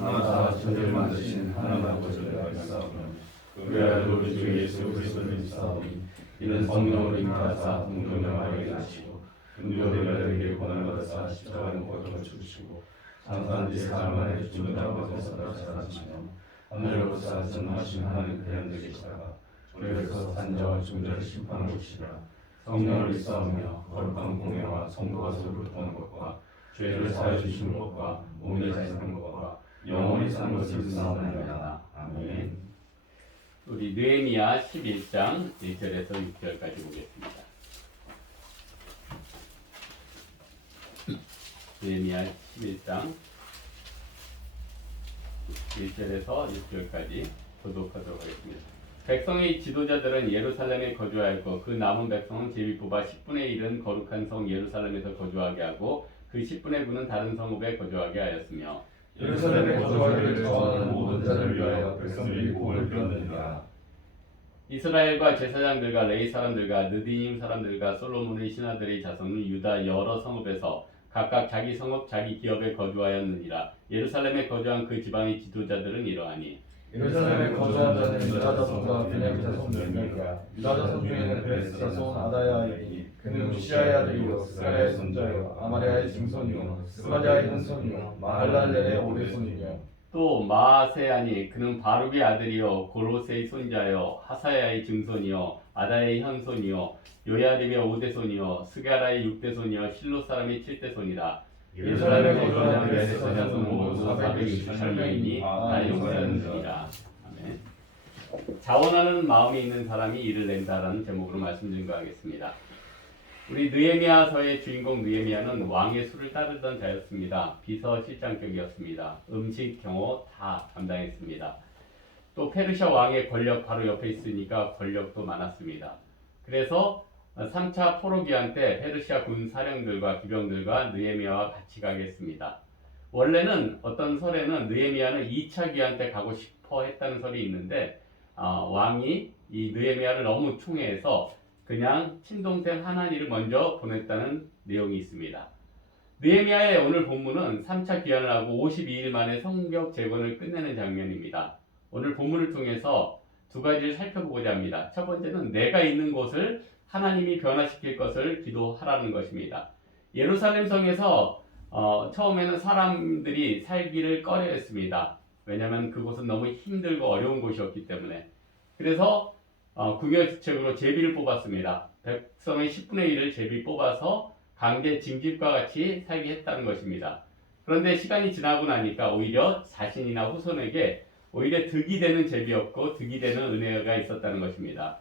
하나사 천지를 만드신 하나님 아버지를 알사오며 우리 아들 우리 주 예수 그리스도를 믿사오니 이는 성령으로 인하사 동정녀 마리아에게 나시고 은교대가에게 고난을 받아사 십자가의 고통을 죽으시고 장사한 지 사흘 만에 죽는 가운데서 살아나시며 하늘로부터 전하신 하나님 그리한데 계시다가 주께서 산자와 중자를 심판하고 계시라. 성령을 믿사오며 거룩한 공예와 성도가 서로 통하는 것과 죄를 사해 주시는 것과 몸에 사는 것과 영원히 사는 것을 믿사옵나이다 아멘 우리 느헤미야 11장 1절에서 6절까지 보겠습니다. 느헤미야 11장 1절에서 6절까지 도독하도록 하겠습니다. 백성의 지도자들은 예루살렘에 거주하였고 그 남은 백성은 제비 뽑아 10분의 1은 거룩한 성 예루살렘에서 거주하게 하고 그 10분의 9는 다른 성읍에 거주하게 하였으며 예루살렘에 거주하기를 좋아하는 모든 자를 위하여 백성들이 복을 빌었느니라. 이스라엘과 제사장들과 레이 사람들과 느디님 사람들과 솔로몬의 신하들의 자손은 유다 여러 성읍에서 각각 자기 성읍 자기 기업에 거주하였느니라. 예루살렘에 거주한 그 지방의 지도자들은 이러하니 예루살렘에 거주한 자는 유다 자손과 베냐민 자손 몇 명이야. 유다 자손 중에는 베레스 자손 아다야이니 그는 우시아의 아들이요 스가랴의 손자요 아마리아의 증손이요 스가랴의 큰손이요 마할랄렐의 오대손이요 또 마아세아니 그는 바룩의 아들이요 고로세의 손자요 하사야의 증손이요 아다의 현손이요 요야림의 오대손이요 스가라의 육대손이요 실로 사람의 칠대손이라 예루살렘에 거주하는 베레스 자손 모두 468명이니 다 용사였느니라 아멘. 자원하는 마음이 있는 사람이 이를 낸다라는 제목으로 말씀 증거하겠습니다. 우리 느헤미야서의 주인공 느헤미야는 왕의 수를 따르던 자였습니다. 비서 실장격이었습니다. 음식, 경호 다 담당했습니다. 또 페르시아 왕의 권력 바로 옆에 있으니까 권력도 많았습니다. 그래서 3차 포로기한 때 페르시아 군 사령들과 기병들과 느헤미야와 같이 가겠습니다. 원래는 어떤 설에는 느헤미야는 2차 기한 때 가고 싶어 했다는 설이 있는데 어, 왕이 이 느헤미야를 너무 총애해서 그냥 친동생 하나니를 먼저 보냈다는 내용이 있습니다. 느헤미야의 오늘 본문은 3차 귀환을 하고 52일 만에 성벽 재건을 끝내는 장면입니다. 오늘 본문을 통해서 두 가지를 살펴보고자 합니다. 첫 번째는 내가 있는 곳을 하나님이 변화시킬 것을 기도하라는 것입니다. 예루살렘 성에서 어, 처음에는 사람들이 살기를 꺼려했습니다. 왜냐하면 그곳은 너무 힘들고 어려운 곳이었기 때문에. 그래서 어, 궁여지책으로 제비를 뽑았습니다. 백성의 10분의 1을 제비 뽑아서 강제 징집과 같이 살게 했다는 것입니다. 그런데 시간이 지나고 나니까 오히려 자신이나 후손에게 오히려 득이 되는 제비였고 득이 되는 은혜가 있었다는 것입니다.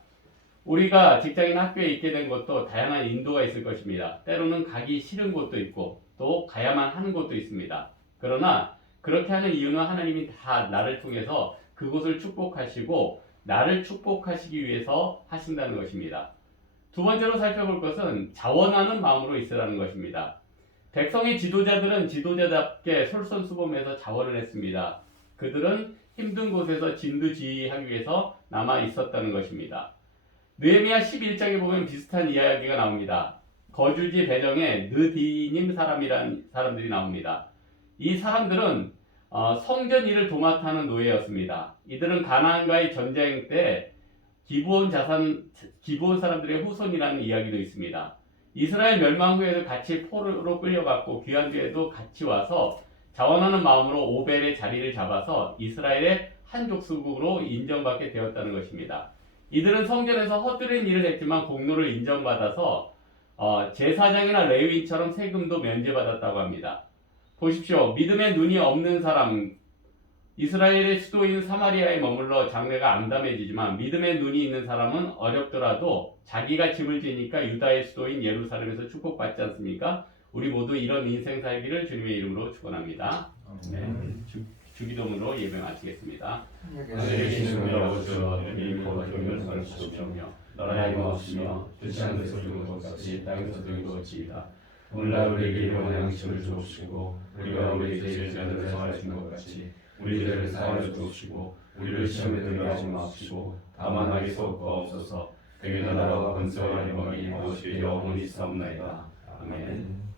우리가 직장이나 학교에 있게 된 것도 다양한 인도가 있을 것입니다. 때로는 가기 싫은 곳도 있고 또 가야만 하는 곳도 있습니다. 그러나 그렇게 하는 이유는 하나님이 다 나를 통해서 그곳을 축복하시고 나를 축복하시기 위해서 하신다는 것입니다. 두 번째로 살펴볼 것은 자원하는 마음으로 있으라는 것입니다. 백성의 지도자들은 지도자답게 솔선수범해서 자원을 했습니다. 그들은 힘든 곳에서 진두지휘하기 위해서 남아 있었다는 것입니다. 느헤미야 11장에 보면 비슷한 이야기가 나옵니다. 거주지 배정에 느디님 사람이란 사람들이 나옵니다. 이 사람들은 어, 성전 일을 도맡아는 노예였습니다. 이들은 가나안과의 전쟁 때 기브온 자산 기브온 사람들의 후손이라는 이야기도 있습니다. 이스라엘 멸망 후에도 같이 포로로 끌려갔고 귀한 뒤에도 같이 와서 자원하는 마음으로 오벨의 자리를 잡아서 이스라엘의 한 족속으로 인정받게 되었다는 것입니다. 이들은 성전에서 허드렛 일을 했지만 공로를 인정받아서 어, 제사장이나 레위인처럼 세금도 면제받았다고 합니다. 보십시오. 믿음의 눈이 없는 사람, 이스라엘의 수도인 사마리아에 머물러 장래가 암담해지지만 믿음의 눈이 있는 사람은 어렵더라도 자기가 짐을 지니까 유다의 수도인 예루살렘에서 축복받지 않습니까? 우리 모두 이런 인생 살기를 주님의 이름으로 축원합니다. 네. 주, 주기도문으로 예배 마치겠습니다. 하늘에 우리 아버지와 이름과 경을 살수없며 나라의 마옵시며 뜻이 하늘에서 주는 것 같이 땅에서 주는 것이이다. 오늘날 우리에게 일용할 양식을 주옵시고 우리가 우리에게 죄를 지는 데서 하신 것 같이 우리 죄를 사하여 주옵시고 우리를 시험에 들게 하지 마옵시고 다만 악에서 없옵소서 대개 나라와 권세와 영광이 무엇이 영원히 있사옵나이다. 아멘